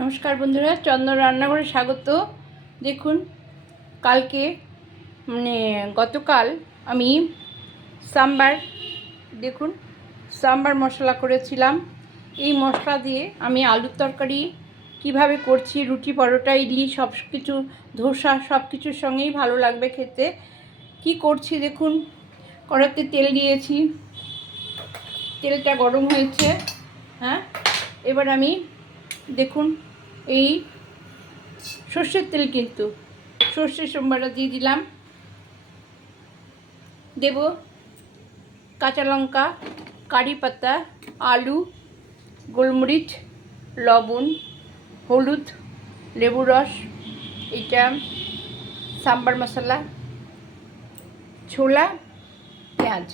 নমস্কার বন্ধুরা, চন্দন রান্নাঘরে স্বাগত। দেখুন, কালকে মানে গতকাল আমি সাম্বার, দেখুন, সাম্বার মশলা করেছিলাম। এই মশলা দিয়ে আমি আলুর তরকারি কীভাবে করছি, রুটি, পরোটা, ইডলি সব কিছু ধোসা সব কিছুর সঙ্গেই ভালো লাগবে খেতে। কি করছি, দেখুন কড়াতে তেল দিয়েছি। তেলটা গরম হয়েছে হ্যাঁ? এবার আমি দেখুন, এই সর্ষের তেল কিন্তু। সর্ষের সোমবারটা দিয়ে দিলাম। দেব কাঁচা লঙ্কা, কারি পাতা, আলু, গোলমরিচ, লবণ, হলুদ, লেবু রস, এটা সাম্বার মশলা, ছোলা, পেঁয়াজ।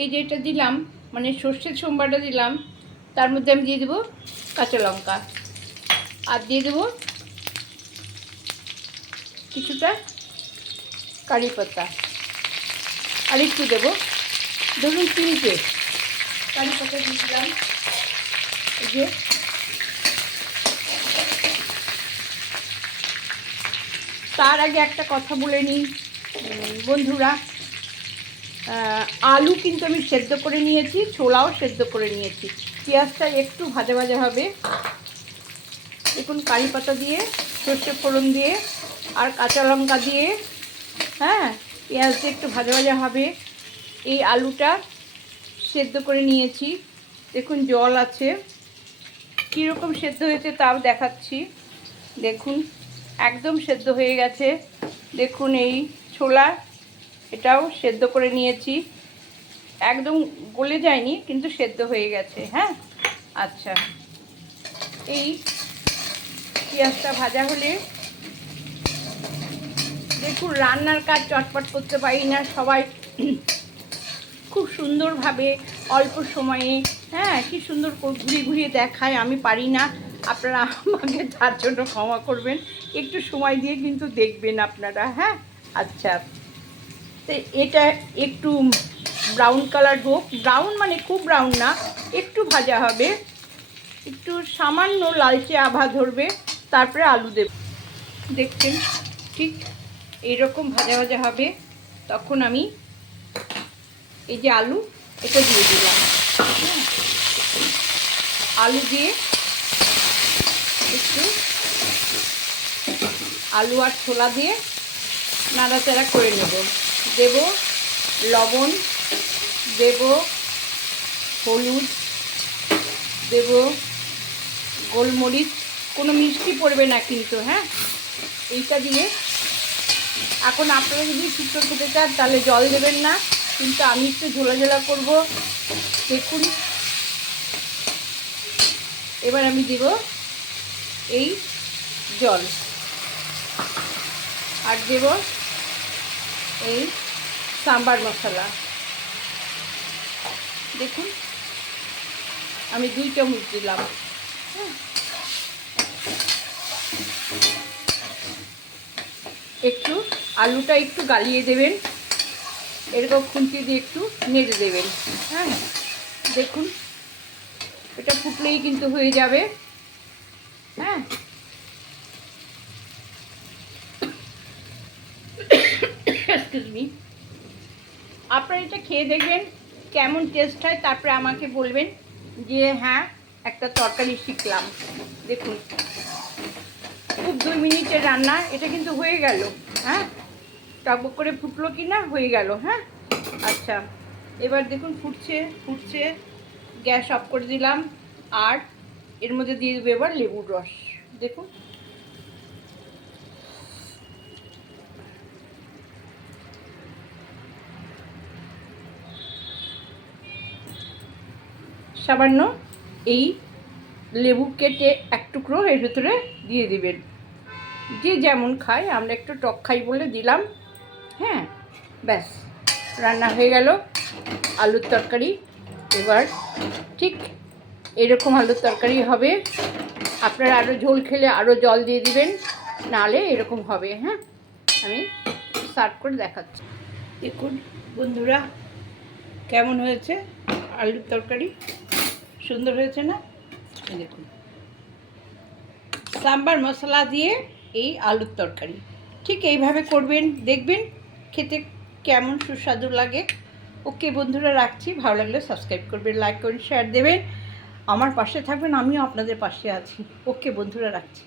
এই যেটা দিলাম মানে সর্ষের সোমবারটা দিলাম তার মধ্যে আমি দিয়ে দেবো কাঁচা লঙ্কা। আর দিয়ে দেবো কিছুটা কারি পাতা। আর একটু দেবো ধরুন তিনটে কারি পাতা দিয়ে দিলাম। এই যে। তার আগে একটা কথা বলে নিই। বন্ধুরা আলু কিন্তু আমি সেদ্ধ করে নিয়েছি, ছোলাও সেদ্ধ করে নিয়েছি। পেঁয়াজটা একটু ভাজা ভাজা হবে। দেখুন, কারি পাতা দিয়ে, সর্ষে ফোড়ন দিয়ে, আর কাঁচা লঙ্কা দিয়ে হ্যাঁ পেঁয়াজ দিয়ে একটু ভাজা ভাজা হবে। এই আলুটা সেদ্ধ করে নিয়েছি। দেখুন, জল আছে। কীরকম সেদ্ধ হয়েছে তাও দেখাচ্ছি। দেখুন, একদম সেদ্ধ হয়ে গেছে। দেখুন, এই ছোলা, এটাও সেদ্ধ করে নিয়েছি। একদম গলে যায়নি, কিন্তু সেদ্ধ হয়ে গেছে হ্যাঁ? আচ্ছা। এই পেঁয়াজটা ভাজা হলে দেখুন রান্নার কাজ চটপট করতে পারি না, সবাই খুব সুন্দরভাবে অল্প সময়ে হ্যাঁ কি সুন্দর ঘুরিয়ে ঘুরিয়ে দেখায়, আমি পারি না। আপনারা আমাকে তার জন্য ক্ষমা করবেন। একটু সময় দিয়ে কিন্তু দেখবেন আপনারা হ্যাঁ? আচ্ছা। তো এটা একটু ব্রাউন কালার হোক ব্রাউন মানে খুব ব্রাউন না, একটু ভাজা হবে। একটু সামান্য লালচে আভা ধরবে, তারপরে আলু দেব। দেখছেন, ঠিক এইরকম ভাজা ভাজা হবে। তখন আমি এই যে আলু, এটা দিয়ে দিলাম। আলু দিয়ে একটু আলু আর ছোলা দিয়ে নাড়াচাড়া করে নেব। দেব লবণ দেব হলুদ, দেব গোলমরিচ, কোনো মিষ্টি পড়বে না কিন্তু হ্যাঁ? এইটা দিয়ে এখন আপনারা যদি শুক্তো খেতে চান, তাহলে জল দেবেন না, কিন্তু আমি একটু ঝোলা ঝোলা করব। দেখুন। এবার আমি দেব এই জল। আর দেব এই সাম্বার মশলা। দেখুন। আমি দুই চামচ দিলাম। হ্যাঁ। একটু আলুটা একটু গালিয়ে দেবেন। এরকম খুন্তি দিয়ে একটু নেড়ে দেবেন। হ্যাঁ। দেখুন, এটা ফুটলেই কিন্তু হয়ে যাবে। হ্যাঁ। আপনারা এটা খেয়ে দেখবেন। কেমন টেস্ট হয় তারপরে আমাকে বলবেন যে হ্যাঁ একটা তরকারি শিখলাম। দেখুন। খুব দুই মিনিটের রান্না, এটা কিন্তু হয়ে গেল হ্যাঁ? টকবক করে ফুটলো কি না, হয়ে গেল হ্যাঁ? আচ্ছা এবার দেখুন ফুটছে ফুটছে, গ্যাস অফ করে দিলাম, আর এর মধ্যে দিয়ে দেবো এবার লেবুর রস। দেখুন। সামান্য এই লেবু কেটে এক টুকরো এর ভেতরে দিয়ে দিবেন। যে যেমন খায়, আমরা একটু টক খাই বলে দিলাম। হ্যাঁ ব্যাস, রান্না হয়ে গেল। আলুর তরকারি, এবার ঠিক এরকম আলুর তরকারি হবে। আপনারা আরও ঝোল খেলে আরও জল দিয়ে দিবেন নাহলে এরকম হবে হ্যাঁ? আমি সার্ভ করে দেখাচ্ছি। দেখুন, বন্ধুরা, কেমন হয়েছে আলুর তরকারি? সুন্দর হয়েছে না? দেখুন। সাম্বার মশলা দিয়ে এই আলুর তরকারি। ঠিক এইভাবে করবেন, দেখবেন খেতে কেমন সুস্বাদু লাগে। ওকে বন্ধুরা, রাখছি। ভালো লাগলে সাবস্ক্রাইব করবেন লাইক করুন শেয়ার দেবেন। আমার পাশে থাকবেন, আমিও আপনাদের পাশে আছি। ওকে বন্ধুরা, রাখছি।